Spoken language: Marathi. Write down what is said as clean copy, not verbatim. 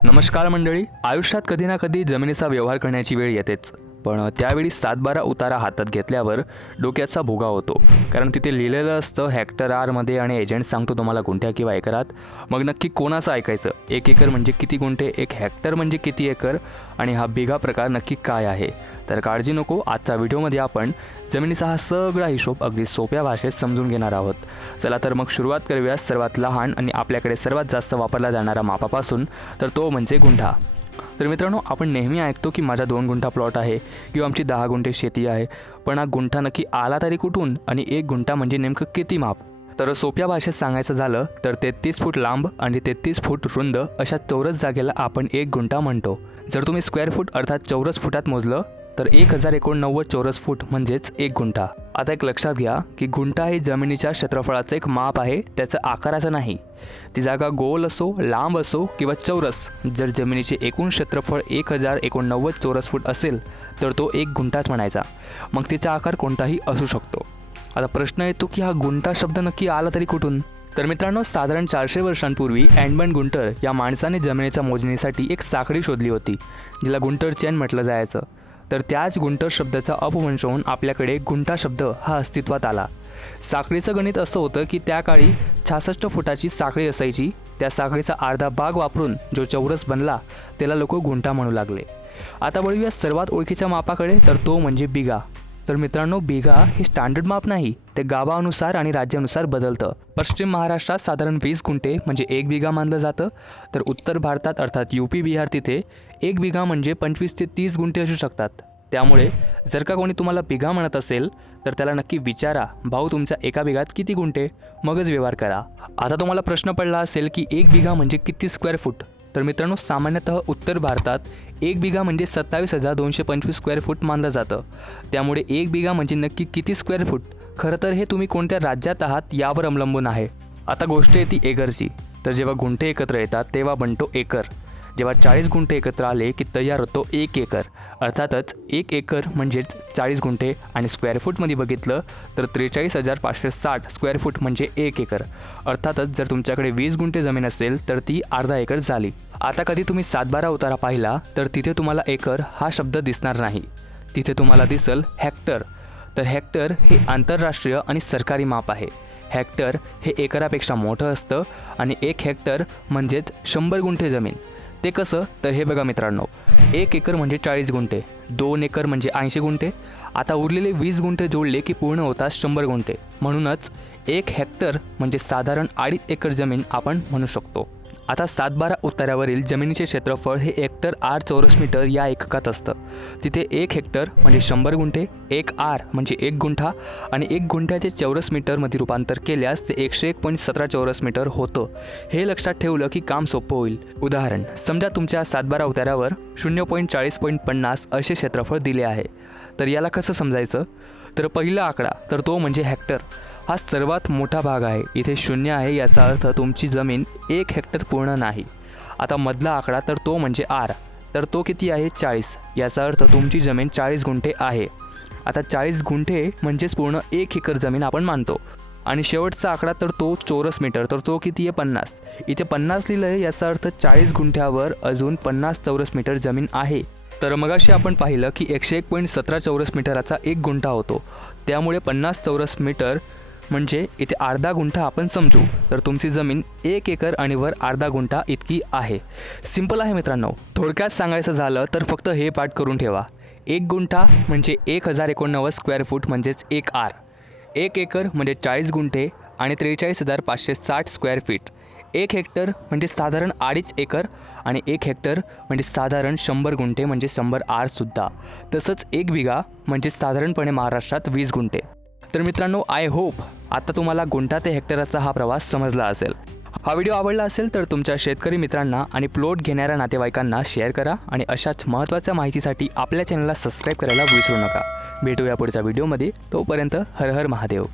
नमस्कार मंडळी. आयुष्यात कधी ना कधी जमिनीचा व्यवहार करण्याची वेळ येतेच, पण त्यावेळी 7/12 उतारा हातात घेतल्यावर डोक्याचा भुगा होतो. कारण तिथे लिहिलेलं असतं हेक्टर आरमध्ये आणि एजंट सांगतो तुम्हाला गुंठ्या किंवा एकरात. मग नक्की कोणाचं ऐकायचं? 1 एकर म्हणजे किती गुंठे, 1 हेक्टर म्हणजे किती एकर, आणि हा बिघा प्रकार नक्की काय आहे? तर काळजी नको, आजच्या व्हिडिओमध्ये आपण जमिनीचा हा सगळा हिशोब अगदी सोप्या भाषेत समजून घेणार आहोत. चला तर मग सुरुवात करूया सर्वात लहान आणि आपल्याकडे सर्वात जास्त वापरला जाणारा मापापासून, तर तो म्हणजे गुंठा. तर मित्रांनो, आपण नेहमी ऐकतो की माझा 2 गुंठा प्लॉट आहे किंवा आमची 10 गुंठे शेती आहे. पण हा गुंठा नक्की आला तरी कुठून आणि 1 गुंठा म्हणजे नेमकं किती माप? तर सोप्या भाषेत सांगायचं झालं तर 33 फूट लांब आणि 33 फूट रुंद अशा चौरस जागेला आपण 1 गुंठा म्हणतो. जर तुम्ही स्क्वेअर फूट अर्थात चौरस फुटात मोजलं तर 1089 चौरस फूट म्हणजेच 1 गुंठा. आता एक लक्षात घ्या की गुंठा हे जमिनीच्या क्षेत्रफळाचं एक माप आहे, त्याचं आकाराचं नाही. ती जागा गोल असो, लांब असो किंवा चौरस, जर जमिनीचे एकूण क्षेत्रफळ 1089 चौरस फूट असेल तर तो 1 गुंठाच म्हणायचा. मग तिचा आकार कोणताही असू शकतो. आता प्रश्न येतो की हा गुंठा शब्द नक्की आला तरी कुठून? तर मित्रांनो, साधारण 400 वर्षांपूर्वी एडमंड गुंटर या माणसाने जमिनीच्या मोजणीसाठी एक साखळी शोधली होती, जिला गुंटर चेन म्हटलं जायचं. तर त्याच गुंटर शब्दाचा अपभ्रंश होऊन आपल्याकडे गुंठा शब्द हा अस्तित्वात आला. साखळीचं गणित असं होतं की त्या काळी 66 फुटाची साखळी असायची. त्या साखळीचा अर्धा भाग वापरून जो चौरस बनला त्याला लोक गुंठा म्हणू लागले. आता वळूया सर्वात ओळखीच्या मापाकडे, तर तो म्हणजे बिघा. तर मित्रांनो, बिघा हे स्टँडर्ड माप नाही, ते गावानुसार आणि राज्यानुसार बदलतं. पश्चिम महाराष्ट्रात साधारण 20 गुंठे म्हणजे 1 बिघा मानलं जातं. तर उत्तर भारतात अर्थात UP बिहार तिथे 1 बिघा म्हणजे 25 ते 30 गुंठे असू शकतात. त्यामुळे जर का कोणी तुम्हाला बिघा म्हणत असेल तर त्याला नक्की विचारा, भाऊ तुमच्या 1 बिघात किती गुंठे, मगच व्यवहार करा. आता तुम्हाला प्रश्न पडला असेल की 1 बिघा म्हणजे किती स्क्वेअर फूट? तर मित्रांनो, सामान्यतः उत्तर भारतात 1 बिघा म्हणजे 27,225 स्क्वेअर फूट मानलं जातं. त्यामुळे 1 बिघा म्हणजे नक्की किती स्क्वेअर फूट? खरं तर हे तुम्ही कोणत्या राज्यात आहात यावर अवलंबून आहे. आता गोष्ट येते एकरची. तर जेव्हा गुंठे एकत्र येतात तेव्हा बनतो एकर. जेव्हा 40 गुंठे एकत्र आले की तयार होतो 1 एकर. अर्थातच 1 एकर म्हणजेच 40 गुंठे, आणि स्क्वेअर फूटमध्ये बघितलं तर 43,560 स्क्वेअर फूट म्हणजे 1 एकर. अर्थातच जर तुमच्याकडे 20 गुंठे जमीन असेल तर ती अर्धा एकर झाली. आता कधी तुम्ही 7/12 उतारा पाहिला तर तिथे तुम्हाला एकर हा शब्द दिसणार नाही, तिथे तुम्हाला दिसल हेक्टर. तर हेक्टर हे आंतरराष्ट्रीय आणि सरकारी माप आहे. हेक्टर हे एकरापेक्षा मोठं असतं आणि 1 हेक्टर म्हणजेच 100 गुंठे जमीन. ते कसं? तर हे बघा मित्रांनो, 1 एकर म्हणजे 40 गुंठे, 2 एकर म्हणजे 80 गुंठे. आता उरलेले 20 गुंठे जोडले की पूर्ण होतात 100 गुंठे. म्हणूनच 1 हेक्टर म्हणजे साधारण 2.5 एकर जमीन आपण म्हणू शकतो. आता 7/12 उतार्यावरील जमिनीचे क्षेत्रफळ हे हेक्टर आर चौरस मीटर या एककात असतं. तिथे 1 हेक्टर म्हणजे 100 गुंठे, 1 आर म्हणजे 1 गुंठा, आणि 1 गुंठ्याचे चौरस मीटरमध्ये रूपांतर केल्यास ते 101.17 चौरस मीटर होतं. हे लक्षात ठेवलं की काम सोपं होईल. उदाहरण, समजा तुमच्या 7/12 उतार्यावर 0.40.50 असे क्षेत्रफळ दिले आहे. तर याला कसं समजायचं? तर पहिला आकडा तर तो म्हणजे हेक्टर. हा सर्वात मोठा भाग आहे. इथे 0 आहे, याचा अर्थ तुमची जमीन 1 हेक्टर पूर्ण नाही. आता मधला आकडा तर तो म्हणजे आर. तर तो किती आहे? 40. याचा अर्थ तुमची जमीन 40 गुंठे आहे. आता 40 गुंठे म्हणजेच पूर्ण 1 एकर जमीन आपण मानतो. आणि शेवटचा आकडा तर तो चौरस मीटर. तर तो किती आहे? 50. इथे 50 लिहिलं आहे, याचा अर्थ 40 गुंठ्यावर अजून 50 चौरस मीटर जमीन आहे. तर मगाशी आपण पाहिलं की 101.17 चौरस मीटराचा 1 गुंठा होतो. त्यामुळे 50 चौरस मीटर म्हणजे इथे अर्धा गुंठा आपण समजू. तर तुमची जमीन 1 एकर आणि वर अर्धा गुंठा इतकी आहे. सिंपल आहे मित्रांनो. थोडक्यात सांगायचं झालं तर फक्त हे पाठ करून ठेवा. 1 गुंठा म्हणजे 1089 स्क्वेअर फूट म्हणजेच 1 आर. 1 एकर म्हणजे 40 गुंठे आणि 43,560 स्क्वेअर फीट. 1 हेक्टर म्हणजे साधारण 2.5 एकर आणि 1 हेक्टर म्हणजे साधारण 100 गुंठे म्हणजे 100 आरसुद्धा. तसंच 1 बिघा म्हणजे साधारणपणे महाराष्ट्रात 20 गुंठे. तर मित्रांनो, आय होप आता तुम्हाला गुंठा ते हेक्टरचा हा प्रवास समजला असेल. हा व्हिडिओ आवडला असेल तर तुमच्या शेतकरी मित्रांना आणि प्लॉट घेणाऱ्या नातेवाईकांना शेअर करा, आणि अशाच महत्त्वाच्या माहितीसाठी आपल्या चॅनलला सबस्क्राईब करायला विसरू नका. भेटूया पुढच्या व्हिडिओमध्ये. तोपर्यंत हर हर महादेव.